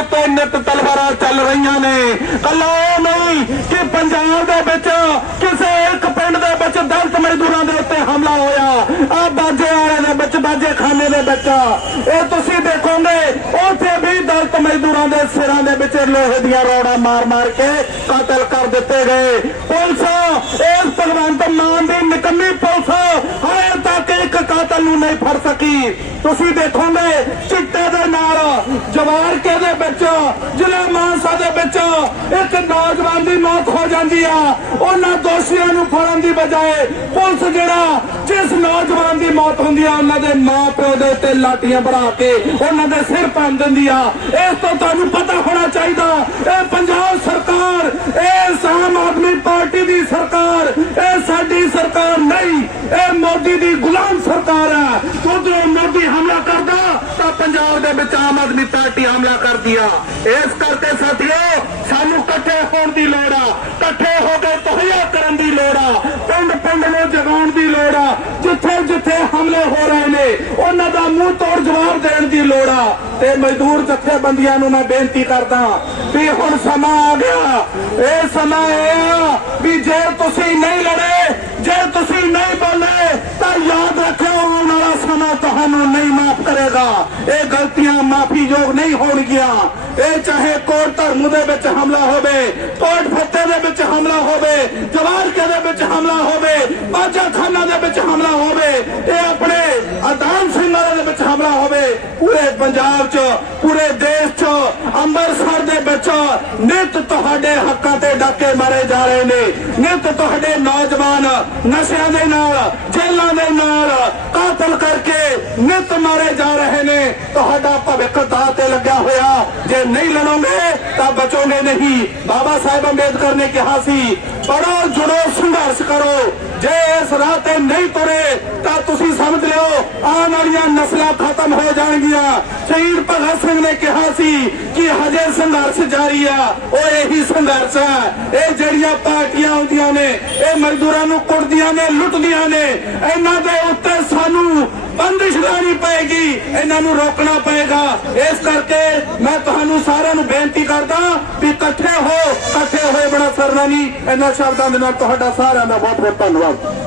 ਉੱਤੇ ਨਿਤ ਤਲਵਾਰਾਂ ਚੱਲ ਰਹੀਆਂ ਨੇ। ਕੱਲਾ ਇਹ ਨਹੀਂ ਕਿ ਪੰਜਾਬ ਦੇ ਵਿੱਚ ਕਿਸੇ ਇੱਕ ਪਿੰਡ ਦੇ ਵਿੱਚ ਦਲਿਤ ਮਜ਼ਦੂਰਾਂ ਦੇ ਉੱਤੇ ਹਮਲਾ ਹੋਇਆ। ਆ ਬਾਜੇ ਵਾਲੇ ਦੇ ਵਿੱਚ, ਬਾਜੇ ਖਾਨੇ ਦੇ ਵਿੱਚ। ਇਹ ਤੁਸੀਂ ਦੇਖੋਗੇ, ਉੱਥੇ ਵੀ ਦਲਿਤ ਮਜ਼ਦੂਰਾਂ ਦੇ ਸਿਰਾਂ ਦੇ ਵਿੱਚ ਲੋਹੇ ਦੀਆਂ ਰੋੜਾਂ ਮਾਰ-ਮਾਰ ਕੇ ਕਤਲ ਕਰ ਦਿੱਤੇ ਗਏ। ਪੁਲਿਸ ਇਸ ਭਗਵੰਤ ਮਾਨ ਦੀ ਨਿਕੰਮੀ ਪੁਲਿਸ ਹਾਲੇ ਤੱਕ ਇੱਕ ਕਾਤਲ ਨੂੰ ਨਹੀਂ ਫੜ ਸਕੀ। ਤੁਸੀਂ ਦੇਖੋਗੇ ਜਵਾਰਕੇ ਦੇ ਵਿੱਚ? ਜ਼ਿਲ੍ਹਾ ਮਾਨਸਾ ਦੇ ਵਿੱਚ। ਇੱਕ ਨੌਜਵਾਨ ਦੀ ਮੌਤ ਹੋ ਜਾਂਦੀ ਆ। ਉਹਨਾਂ ਦੋਸ਼ੀਆਂ ਨੂੰ ਫੜਨ ਦੀ ਬਜਾਏ ਪੁਲਿਸ ਜਿਹੜਾ, ਜਿਸ ਨੌਜਵਾਨ ਦੀ ਮੌਤ ਹੁੰਦੀ ਆ, ਉਹਨਾਂ ਦੇ ਮਾਪਿਓ ਦੇ ਉੱਤੇ ਲਾਠੀਆਂ ਬਣਾ ਕੇ ਉਹਨਾਂ ਦੇ ਸਿਰ ਪੰਨ ਦਿੰਦੀ ਆ। ਇਸ ਤੋਂ ਤੁਹਾਨੂੰ ਪਤਾ ਹੋਣਾ ਚਾਹੀਦਾ, ਇਹ ਪੰਜਾਬ ਸਰਕਾਰ ਇਹ ਆਮ ਆਦਮੀ ਪਾਰਟੀ ਦੀ ਸਰਕਾਰ, ਇਹ ਸਾਡੀ ਸਰਕਾਰ ਨਹੀਂ, ਇਹ ਮੋਦੀ ਦੀ ਗੁਲਾਮ ਸਰਕਾਰ ਹੈ ਜਦੋਂ ਮੋਦੀ ਹਮਲਾ ਕਰਦਾ ਤਾਂ ਪੰਜਾਬ ਦੇ ਵਿੱਚ ਆਮ ਆਦਮੀ ਪਾਰਟੀ ਹਮਲਾ ਕਰਦੀ ਆ। ਇਸ ਕਰਕੇ ਸਾਥੀਓ, ਸਾਨੂੰ ਇਕੱਠੇ ਹੋਣ ਦੀ ਲੋੜ ਆ। ਇਕੱਠੇ ਹੋ ਕੇ ਤਹਈਆ ਕਰਨ ਦੀ ਲੋੜ ਆ। ਪਿੰਡ ਪਿੰਡ ਨੂੰ ਜਗਾਉਣ ਦੀ ਲੋੜ ਆ। ਜਿੱਥੇ ਜਿੱਥੇ ਹਮਲੇ ਹੋ ਰਹੇ ਨੇ, ਉਹਨਾਂ ਦਾ ਮੂੰਹ ਤੋੜ ਜਵਾਬ ਦੇਣ ਦੀ ਲੋੜ ਆ। ਤੇ ਮਜ਼ਦੂਰ ਜਥੇਬੰਦੀਆਂ ਨੂੰ ਮੈਂ ਬੇਨਤੀ ਕਰਦਾ ਵੀ ਹੁਣ ਸਮਾਂ ਆ ਗਿਆ। ਇਹ ਸਮਾਂ ਇਹ ਆ ਵੀ ਜੇ ਤੁਸੀਂ ਨਹੀਂ ਲੜੇ, ਜੇ ਤੁਸੀਂ ਨਹੀਂ ਬੋਲੇ, ਤਾਂ ਯਾਦ ਰੱਖਿਓ, ਆਉਣ ਵਾਲਾ ਸਮਾਂ ਤੁਹਾਨੂੰ ਨਹੀਂ ਮਾਫ ਕਰੇਗਾ। ਇਹ ਗਲਤੀਆਂ ਮਾਫੀਯੋਗ ਨਹੀਂ ਹੋਣਗੀਆਂ। ਇਹ ਚਾਹੇ ਕੋਟ ਧਰਮ ਦੇ ਵਿੱਚ ਹਮਲਾ ਹੋਵੇ ਕੋਟ ਫੱਤੇ ਦੇ ਵਿੱਚ ਹਮਲਾ ਹੋਵੇ, ਜਵਾਰਕੇ ਦੇ ਵਿੱਚ ਹਮਲਾ ਹੋਵੇ ਬਾਜਾ ਖਾਨਾ ਦੇ ਵਿੱਚ ਹਮਲਾ ਹੋਵੇ, ਇਹ ਆਪਣੇ ਅਦਾਨ ਸਿੰਘ ਦੇ ਵਿੱਚ ਹਮਲਾ ਹੋਵੇ, ਪੂਰੇ ਪੰਜਾਬ 'ਚ, ਪੂਰੇ ਦੇਸ਼ 'ਚ, ਅੰਮ੍ਰਿਤਸਰ ਦੇ ਵਿੱਚ ਨਿਤ ਤੁਹਾਡੇ ਹੱਕਾਂ ਤੇ ਡਾਕੇ ਮਾਰੇ ਜਾ ਰਹੇ ਨੇ। ਨਿਤ ਤੁਹਾਡੇ ਨੌਜਵਾਨ ਨਸ਼ਿਆਂ ਦੇ ਨਾਲ ਜੇਲ੍ਹਾਂ ਦੇ ਨਾਲ ਕਾਤਲ ਕਰਕੇ ਨਿਤ ਮਾਰੇ ਜਾ ਰਹੇ ਨੇ ਤੁਹਾਡਾ ਭਵਿੱਖ ਦਾਅ ਤੇ ਲੱਗਿਆ ਹੋਇਆ ਜੇ ਨਹੀਂ ਲੜੋਗੇ ਤਾਂ ਬਚੋਗੇ ਨਹੀਂ ਬਾਬਾ ਸਾਹਿਬ ਅੰਬੇਦਕਰ ਨੇ ਕਿਹਾ ਸੀ ਪੜੋ ਜੁੜੋ ਸੰਘਰਸ਼ ਕਰੋ ਜੇ ਇਸ ਰਾਹ ਤੇ ਨਹੀਂ ਤੁਰੇ ਤਾਂ ਤੁਸੀਂ ਸਮਝ ਲਿਓ ਆਉਣ ਵਾਲੀਆਂ ਨਸਲਾਂ ਖਤਮ ਹੋ ਜਾਣਗੀਆਂ ਸ਼ਹੀਦ ਭਗਤ ਸਿੰਘ ਨੇ ਕਿਹਾ ਸੀ ਕਿ ਹਜੇ ਸੰਘਰਸ਼ ਜਾਰੀ ਆ ਉਹ ਇਹੀ ਸੰਘਰਸ਼ ਹੈ ਇਹ ਜਿਹੜੀਆਂ ਪਾਰਟੀਆਂ ਹੁੰਦੀਆਂ ਨੇ ਇਹ ਮਜ਼ਦੂਰਾਂ ਨੂੰ ਕੁੱਟਦੀਆਂ ਨੇ ਲੁੱਟਦੀਆਂ ਨੇ ਇਹਨਾਂ ਦੇ ਉੱਤੇ ਸਾਨੂੰ ਬੰਦਿਸ਼ ਲਾਣੀ ਪਏਗੀ, ਇਹਨਾਂ ਨੂੰ ਰੋਕਣਾ ਪਏਗਾ। ਇਸ ਕਰਕੇ ਮੈਂ ਤੁਹਾਨੂੰ ਸਾਰਿਆਂ ਨੂੰ ਬੇਨਤੀ ਕਰਦਾ ਵੀ ਇਕੱਠੇ ਹੋ, ਇਕੱਠੇ ਹੋਏ ਬੜਾ ਸਰਨਾ ਨਹੀਂ। ਇਹਨਾਂ ਸ਼ਬਦਾਂ ਦੇ ਨਾਲ ਤੁਹਾਡਾ ਸਾਰਿਆਂ ਦਾ ਬਹੁਤ ਬਹੁਤ ਧੰਨਵਾਦ।